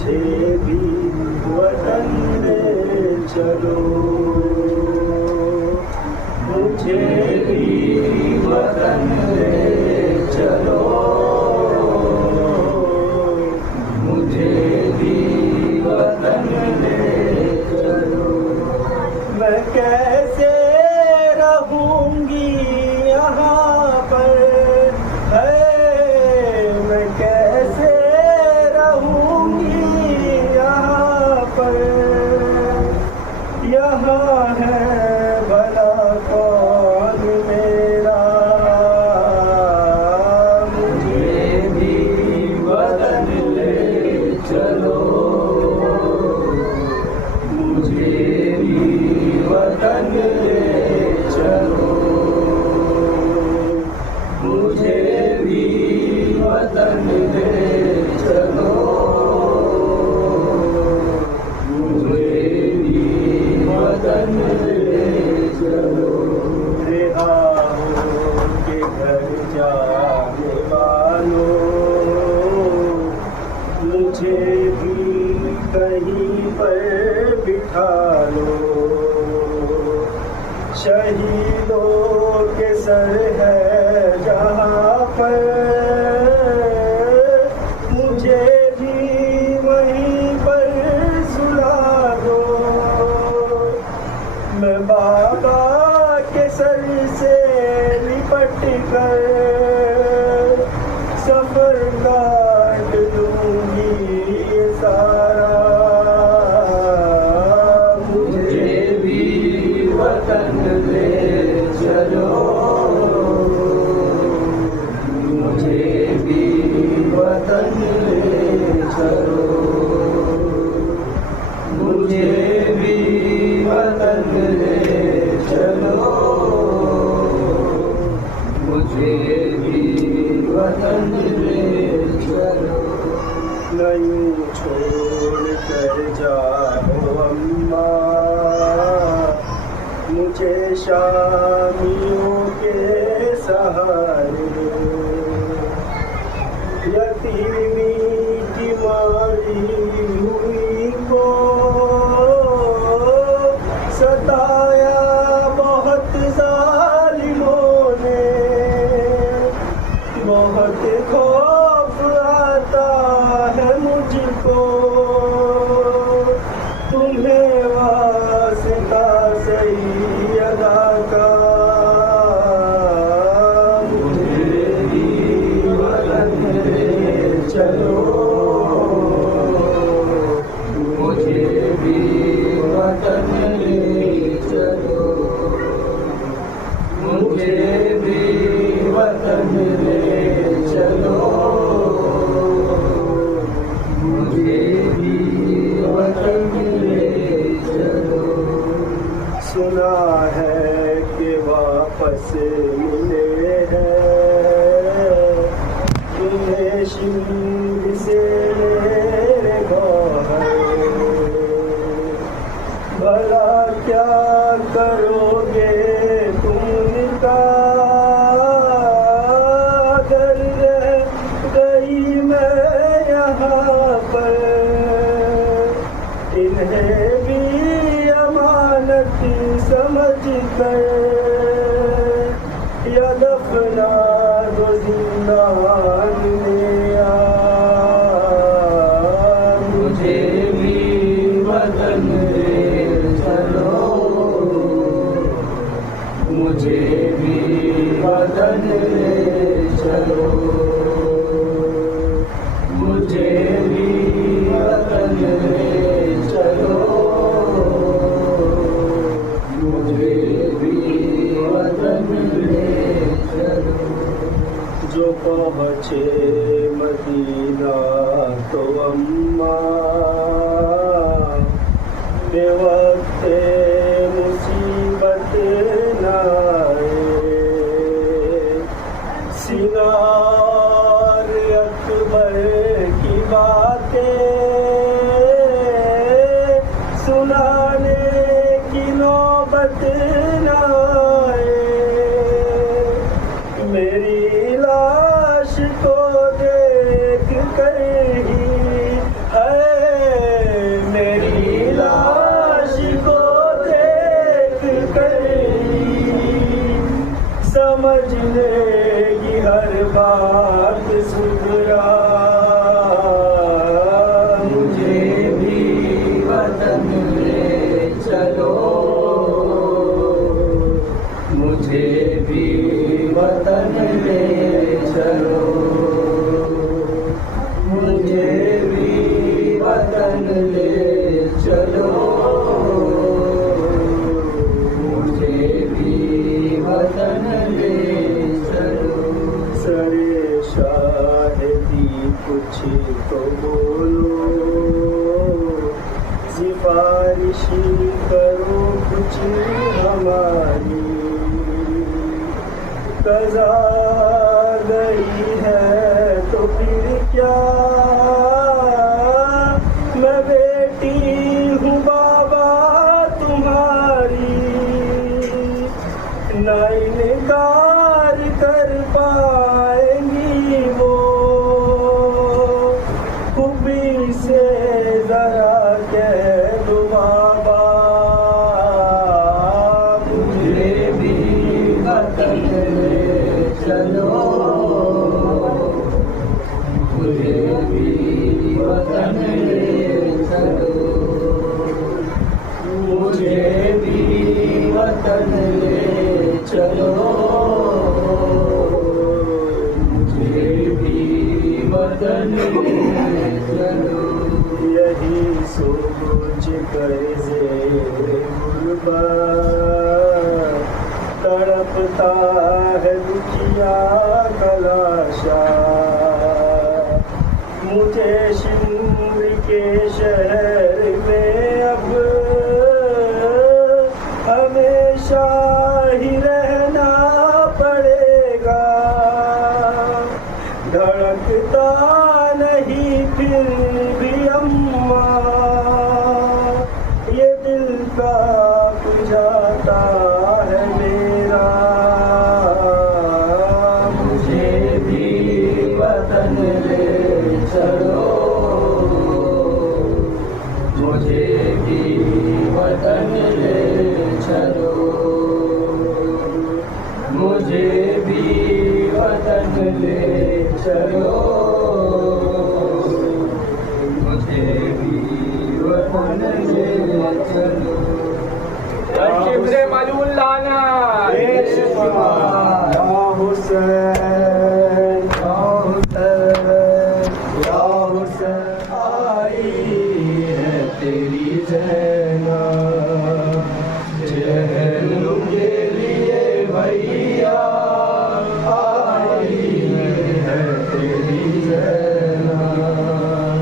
मुझे भी वतन ले चलो, मुझे भी वतन ले चलो, मुझे भी वतन ले चलो। मैं कैसे रहूंगी यहाँ पर, है मैं कैसे रहूंगी यहाँ पर, यहाँ है भला कौन मेरा, मुझे भी वतन ले चलो, मुझे भी वतन ले चलो, मुझे भी वतन ले चलो, मुझे भी वतन ले चलो। रिहा के घर जाने वालों, मुझे भी कहीं पर बिठा लो, शहीदों के सर है जहाँ पर, मुझे भी वहीं पर सुला दो। मैं बाबा के सर से लिपट कर सफर काट लूंगी ये सारा, मुझे भी वतन ले चलो, मुझे भी वतन ले चलो, मुझे भी वतन ले चलो, मुझे भी वतन ले चलो। नहीं छोड़ कर जाओ अम्मा मुझे शामियों के सहारे, यतीमी की मारी हुई को सताया बहुत जालिमों ने, बहुत खौफ आता है मुझको, तुम्हें वास्ता सही अदा का, मुझे भी वतन ले चलो, मुझे भी वतन ले चलो, मुझे भी वतन ले चलो, मुझे भी वतन ले चलो। सुना है कि वापस मिले हैं तुम्हें शिव से मेरे गौहर, भला क्या करोगे तुमका अगर रह गई मैं यहाँ पर, इन्हें भी अमानत समझ कर या दफना दो जिंदान में आ, मुझे भी वतन ले चलो, मुझे भी वतन ले चलो, मुझे भी वतन ले चलो, मुझे भी वतन ले चलो। जो पहुँचे मदीना तो अम्मा बेवक्त मुसीबत न आए, सिनार अकबर की बातें सुनाने की नौबत न आए, मेरी लाश को देख कर ही है समझ लेगी हर बात सुधरा। मुझे भी वतन ले चलो, मुझे भी वतन ले चलो, मुझे भी वतन ले चलो, मुझे भी वतन ले चलो। सरे शाहिदी कुछ तो बोलो, सिफारिशी करो कुछ हमारी। कज़ा गई है तो फिर क्या, मैं बेटी हूँ बाबा तुम्हारी। ना इनकार कर पाएंगी वो, खूबी से जरा कह दो बाबा। मुझे भी वतन ले चलो, मुझे भी वतन ले चलो, मुझे भी वतन ले चलो, मुझे भी वतन ले चलो। यही सोच कर गुरबत तड़पता है दुखिया कलाशा। मुझे शिमर के शहर में अब हमेशा ही रहना पड़ेगा। धड़कता नहीं फिर भी अम्मा, ये दिल का बुझाता है मेरा। मुझे भी वतन ले चलो, मुझे भी वतन ले चलो, मुझे भी वतन ले चलो, मुझे भी वतन ले चलो। शिवरे मलूलाना या हुसैन, या हुसैन, या हुसैन। आई है तेरी ज़ैनब जहलुम के लिए भैया, आई है तेरी ज़ैनब।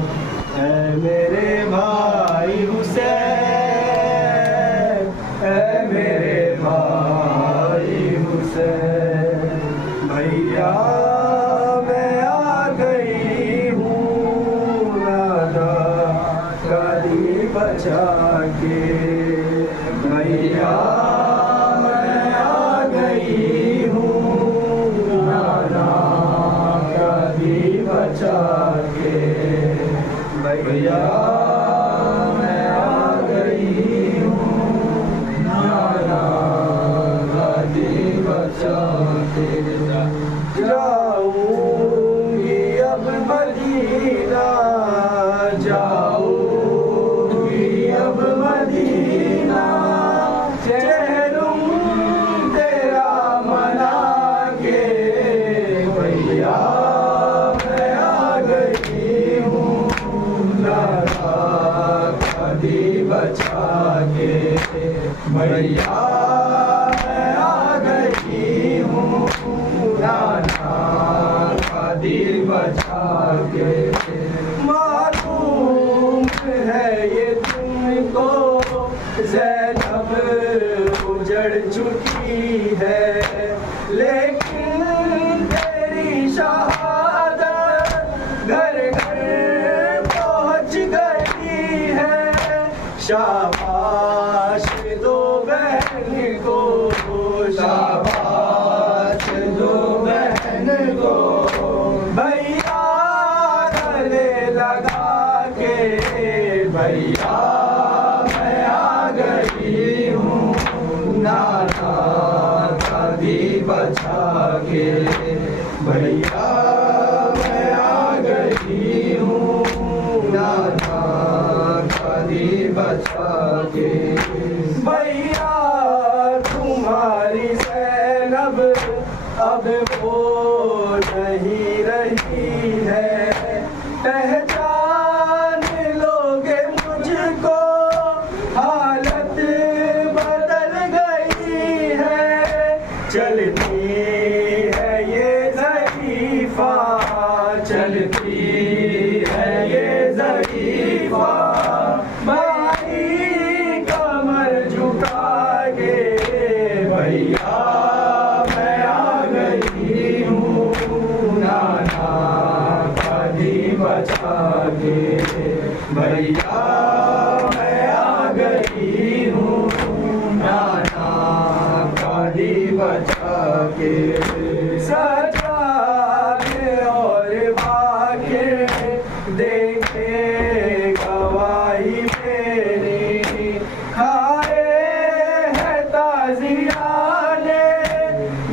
है मेरे भाई हुसैन, है मेरे भाई हुसैन। भैया मैं आ गई हूँ राधा गाड़ी बचा के। भैया मैं आ गई हूँ राधा गाड़ी बचा के। भैया मैं आ गई हूँ नाना गाड़ी बचा के। जाऊंगी अब मदीना, जाऊंगी अब मदीना। चेहरुम तेरा मना के। भैया मैं आ गई हूँ नाना गाड़ी बचा के। भैया मैं आ गई हूँ नाना गाड़ी बचा के। मालूम है ये तुमको ज़ैनब उजड़ चुकी है, लेकिन तेरी शहादत घर घर पहुँच गई है। शाबाश दो बहन को, शाबाश दो बहन को। भैया गले लगा के। भैया मैं आ गई हूँ नाना का दी बचा के। भैया मैं आ गई हूँ नाना का दी बचा के। भैया तुम्हारी ज़ैनब अब वो नहीं रही है, पहचान लोगे मुझको, हालत बदल गई है। चलती है ये ज़रीफ़ा, चलती है ये ज़रीफ़ा, भाई कमर झुका के। भैया मैं आ गई हूँ नाना का दी बचा के। भैया मैं आ गई हूँ नाना का दी बचा के। सजाने और बाके देखे गवाही मेरी, खाए है ताज़ियाने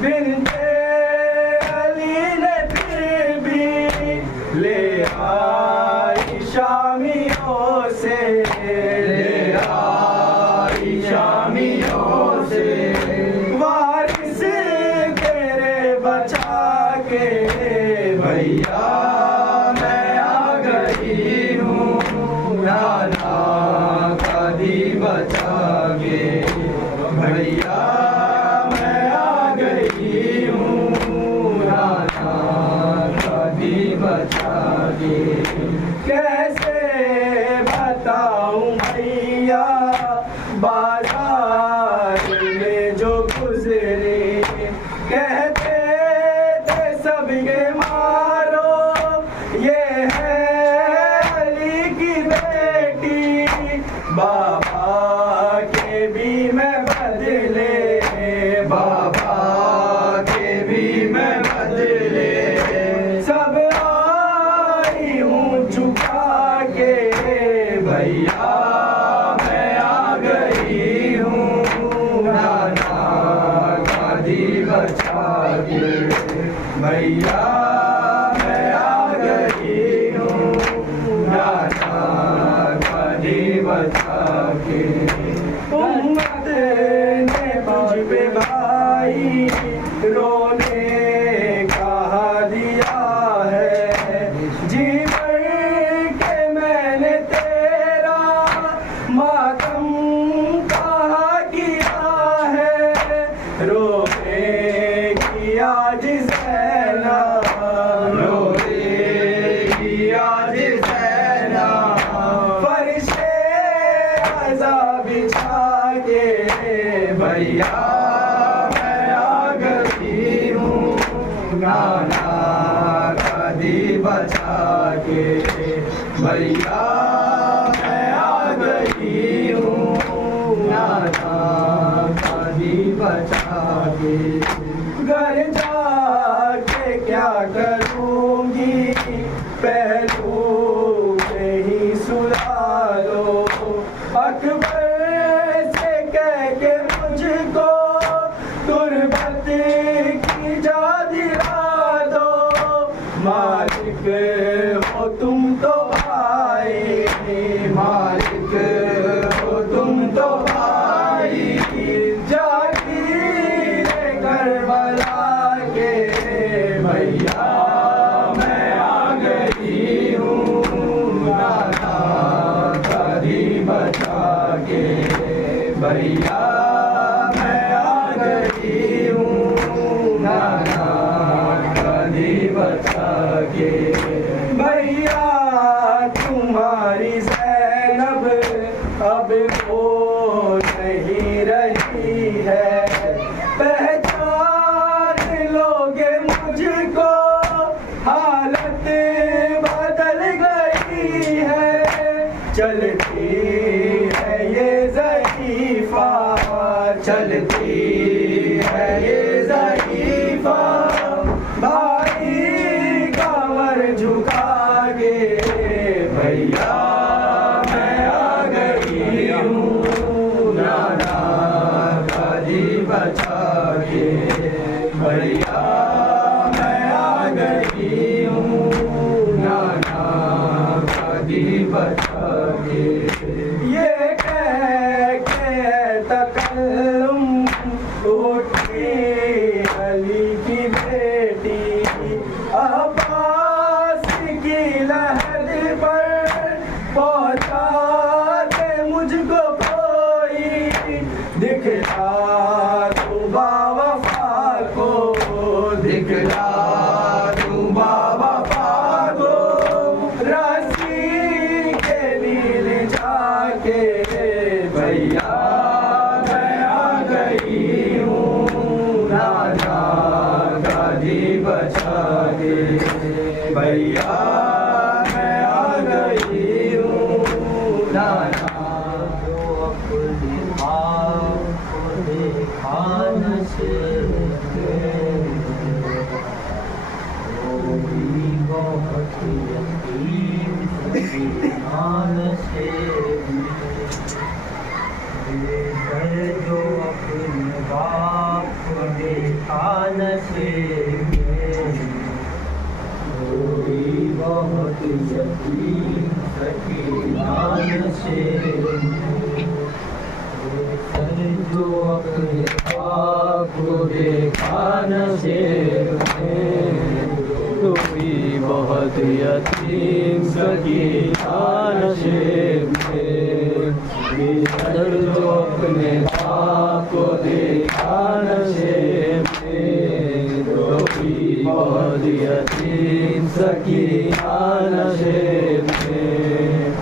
बिन्ते अली ने फिर भी ले आई शामियों से, ले आई शामियों से। वारिस तेरे बचा के। भैया मैं आ गई हूँ नाना का दी बचा के। भैया मैं आ गई हूँ नाना का दी बचा के। कैसे बताऊँ भैया बाजार में जो गुजरे, कहते थे सबके मारो ये है अली की बेटी। बाबा के भी मैं बदले, बाबा के भी मैं बदले, सब आई हूँ झुका के। भैया मैं आ गई हूँ नाना का दी बचा के। भैया मैं आ गई हूँ नाना का दी बचा के। उम्मत ने मुझ पे भाई रोने कहा दिया है, जीवन के मैंने तेरा मातम कहा किया है। रोएगी आज ज़ैनब, रोएगी आज ज़ैनब, फर्शे अज़ा बिछा के। भैया मैं आ गई हूँ नाना का दी बचा के। भैया मैं आ गई हूँ नाना का दी बचा के। घर जाके क्या करूँगी पहलू से ही सुला लो, अकबर से कह के मुझको तुरबत की जा दिला दो। मालिक हो तुम तो भाई, मालिक हो तुम तो भाई, जागीर करबला के। भैया मैं आ गई हूँ नाना का दी बचा के। भैया मैं आ गई हूँ नाना का दी बचा के। भैया तुम्हारी ज़ैनब अब वो नहीं रही है, पहचान दिखला दूं बाबा को रस्सी के नील जाके भैया मैं आ गई हूँ नाना गाड़ी बचा के भैया मैं आ गई हूँ नाना जो अपने आप को देखा नसीब वो भी बहुत यकीन से जो अपने बाप को देखा नसीब वो भी बहुत यकीन से जो अपने आप को देखा नसीब तो भी बहुत यतीम सकीना नसीब सर जो अपने बाप को देखा नसीब तो भी बहुत यतीम सकीना नसीब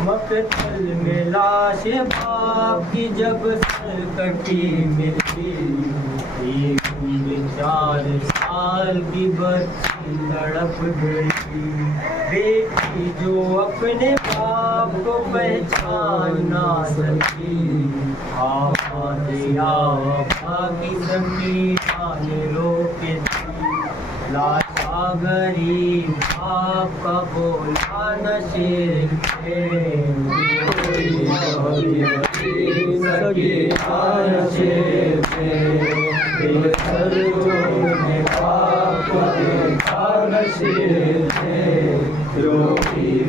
मकतल में लाश बाप की जब सर कटी मिली 4 साल की बच्ची तड़प गई बेटी जो अपने बाप को पहचान ना सकी आपा की जमीन रोके लाशा गरीब बाप का बोला नशेर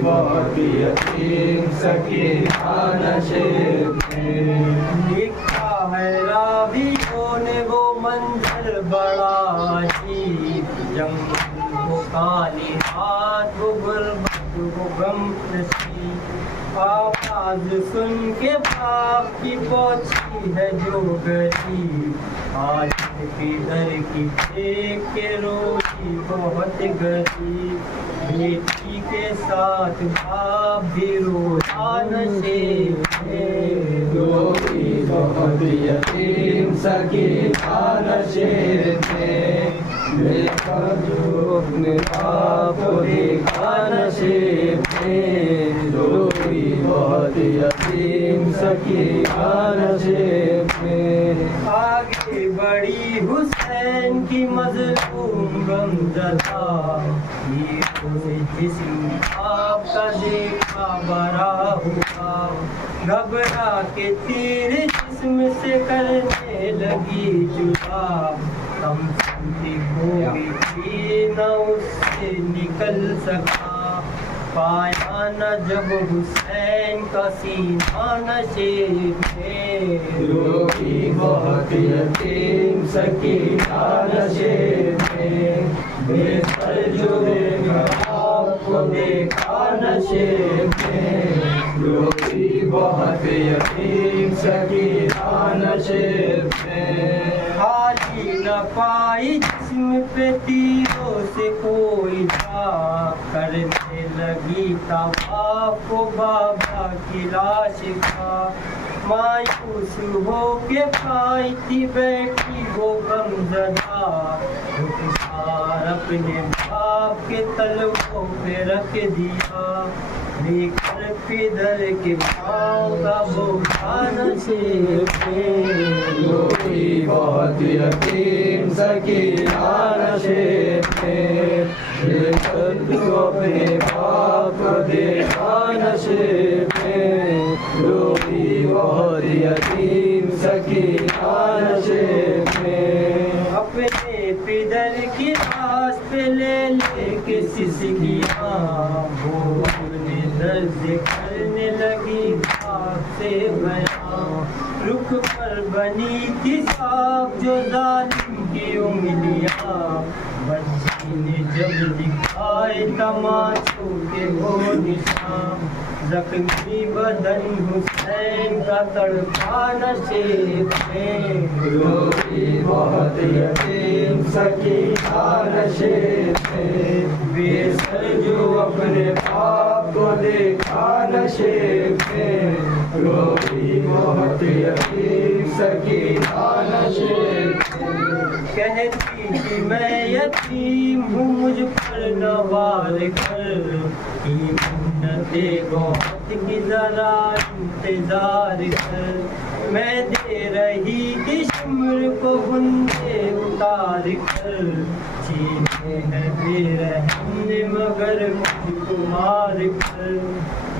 बहुत यतीम सकीना नसीब लिखा है रावियों ने वो मंजर बड़ा अजीब जंगल वो काली रात वो गुर्बत वो गम नसीब आवाज सुन के बाप की पहुंची है जो गरीब आज दर की देख के रोई बहुत गरीब बेटी के साथ बाप भी रोता नशे बहुत यतीम सकीना नसीब जो अपने बाप को देखा नसीब जो भी बहुत यतीम सकीना नसीब आगे बड़ी हुसैन की मजलूम गमजदा ये जिस्म आपका देखा बड़ा हुआ घबरा के तीर जिस्म से करने लगी जुदा कम सुनती कोई भी न उससे निकल सका पाया न जब हुसैन का सीना नशेब जो भी बहुत यतीम सकीना नसीब बेसर जो आपको देखा नसीब जो भी बहुत यतीम सकीना नसीब खाली न पाई जिस्म पे तीरों से कोई जा करने लगी तवाफ को बाबा की लाश का मायूस हो के पाई थी बेटी वो गमजदा रुखसार अपने बाप के तलवों पे रख दिया लेकर पिदर के पाँव का बोझा नसीब जो भी बहुत यतीम सकीना नसीब जो अपने बाप को देखा नसीब जो भी बहुत यतीम सकीना नसीब अपने पिदर की लाश पे लेके सिसकियाँ वो अपने दर्द करने लगी बाप से बयां रुख पर बनी थी साफ जो जालिम की उंगलियाँ बच्ची ने जब दिखाए तमाचों के वो निशान जख्मी बदन हुसैन का तड़पा नशे में, रोई बहुत यतीम सकीना नशे में, बेसर जो अपने बाप को देखा नशे में, रोई बहुत यतीम सकीना नशे में। कहती कि मैं यतीम हूँ मुझ पर नवार कर, की मिन्नते बहुत की जरा इंतजार कर, मैं दे रही थी शिमर को बुंदे उतार कर, सीने है बेरहम ने मगर मुझको मार कर,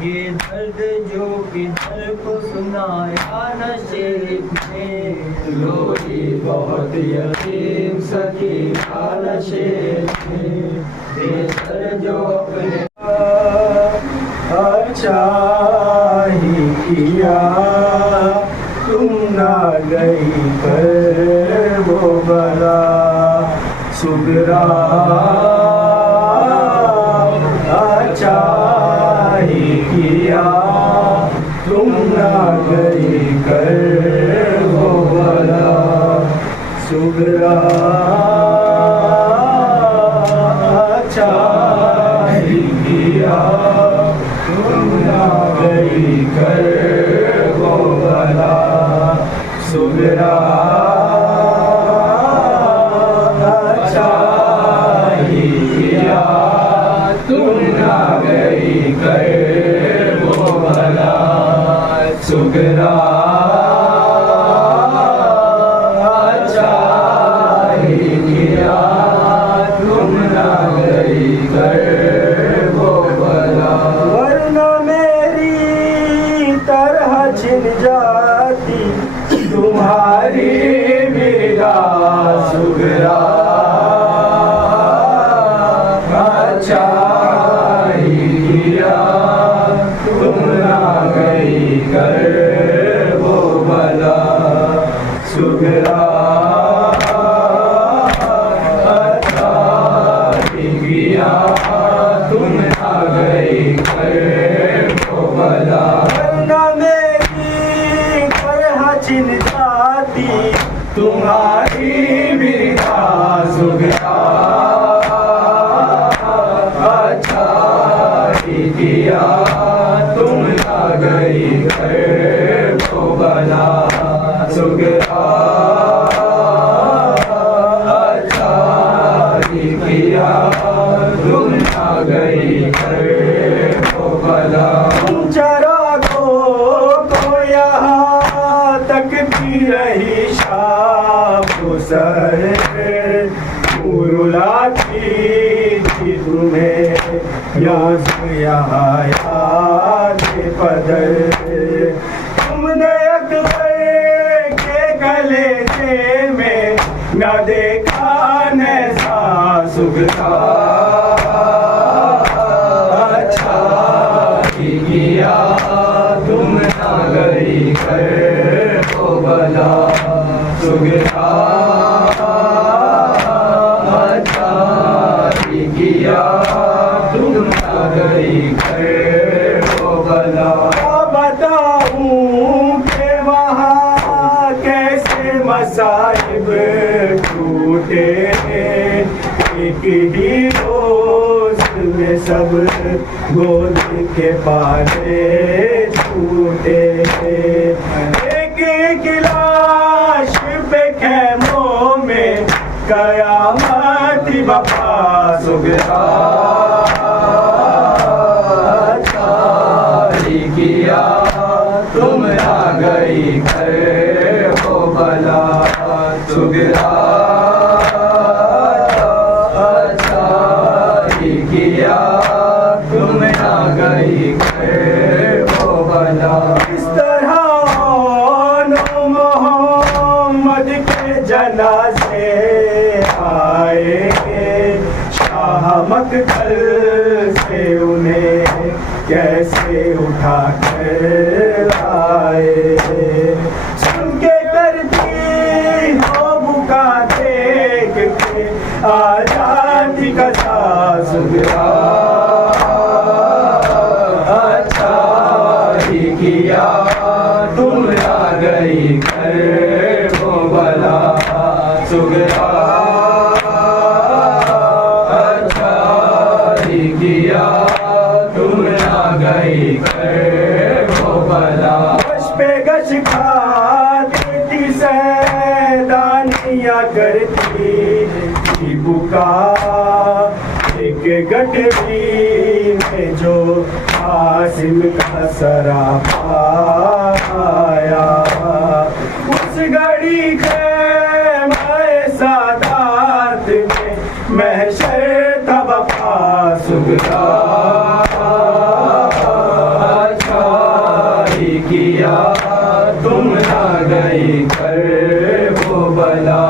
ये दर्द जो किधर को सुनाया नशे में, रोई बहुत यतीम सकीना नशे में, बेसर जो अपने अच्छा ही किया तुम ना गई कर वो बला सुगरा, अच्छा ही किया तुम ना गई कर वो बला सुगरा, अच्छा ही किया तुम ना गई कर वो बला सुगरा, अच्छा ही किया तुम ना गई कर वो भला सुगरा, अच्छा ही किया तुम ना गई कर वो भला, वरना मेरी तरह छिन जाती तुम्हारी मेरा सुगरा, अच्छा ही किया तुम ना गई कर वो भला सुगरा, अच्छा ही किया तुम ना गई कर वो भला, वरना मेरी तरह छिन जाती तुम्हारी बिरहा सुगरा, अच्छा ही किया तुम ना गई घर को बला सुगरा, अच्छा ही किया तुम ना गई घर को बला, चरागों को यहाँ तक भी रही शाम सर रुलाती थी तुम्हें याद यहाँ याद पदर, तुमने अकबर के गले से में न देखा नैसा सुगरा, अच्छा ही किया तुम ना गई घर को बला सुगरा, अच्छा ही किया तुम ना गई घर को बला, बताऊं कि वहाँ कैसे मसाइब टूटे, एक ही रोज में सब गोद के पाले छूटे, एक एक लाश पे खेमों में कयामत बपा सुगरा, अच्छा ही किया तुम आ गई घर को बला सुगरा, अच्छा ही किया तुम आ गई घर को बला, इस तरह मोहम्मद के जनाजे आए शाह मकतल से उन्हें कैसे उठा कर आए, सुन के करती हो बुका देख के आजादी का सुगरा, अच्छा बुका एक गठरी में जो कासिम का सरापा आया, उस घड़ी के मैं सादात में महशर तब सुगरा अच्छा ही किया तुम ना गई कर वो बला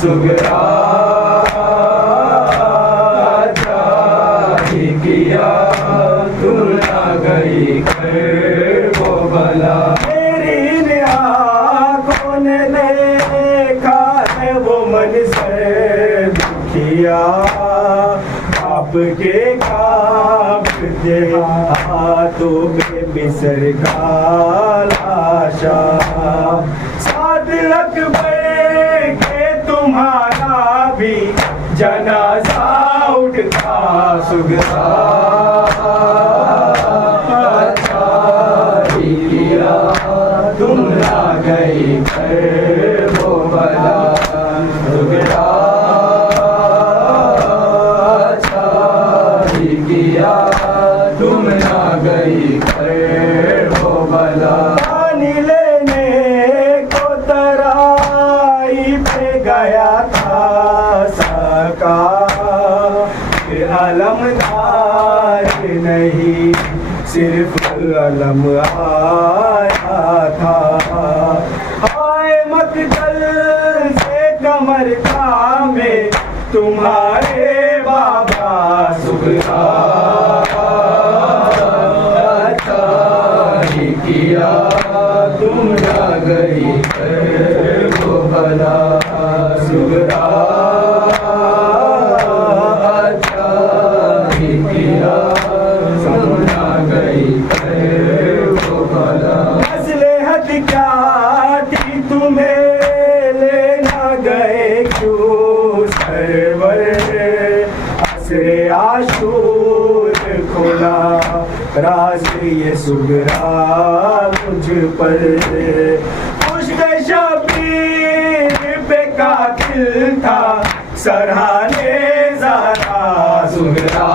सुगरा अच्छा ही किया तुम ना गई कर वो बला। मेरी आँखों ने देखा है वो मंज़र दुखिया, आपके कांपते हाथों में बिसर का लाशा, साथ अकबर के तुम्हारा भी जनाजा उठता सुगरा अच्छा ही किया तुम ना गई कर वो बला सुगरा किया तुम ना गई कर वो बला। पानी लेने को तराई पे गया था सका, फिर अलमदार नहीं सिर्फ अलम आया था। आए मकदल से कमर थामे तुम्हारे बाबा सुगरा अच्छा ही किया तुम ना गई कर वो बला सुगरा अच्छा ही किया तुम ना गई कर वो बला। मसलहत क्या थी तुम्हें लेना गए क्यों सरवर, असरे आशूर खुला राज ये सुगरा मुझ पर, खुश्क शबीर पे कातिल था सराहने ज़रा सुगरा।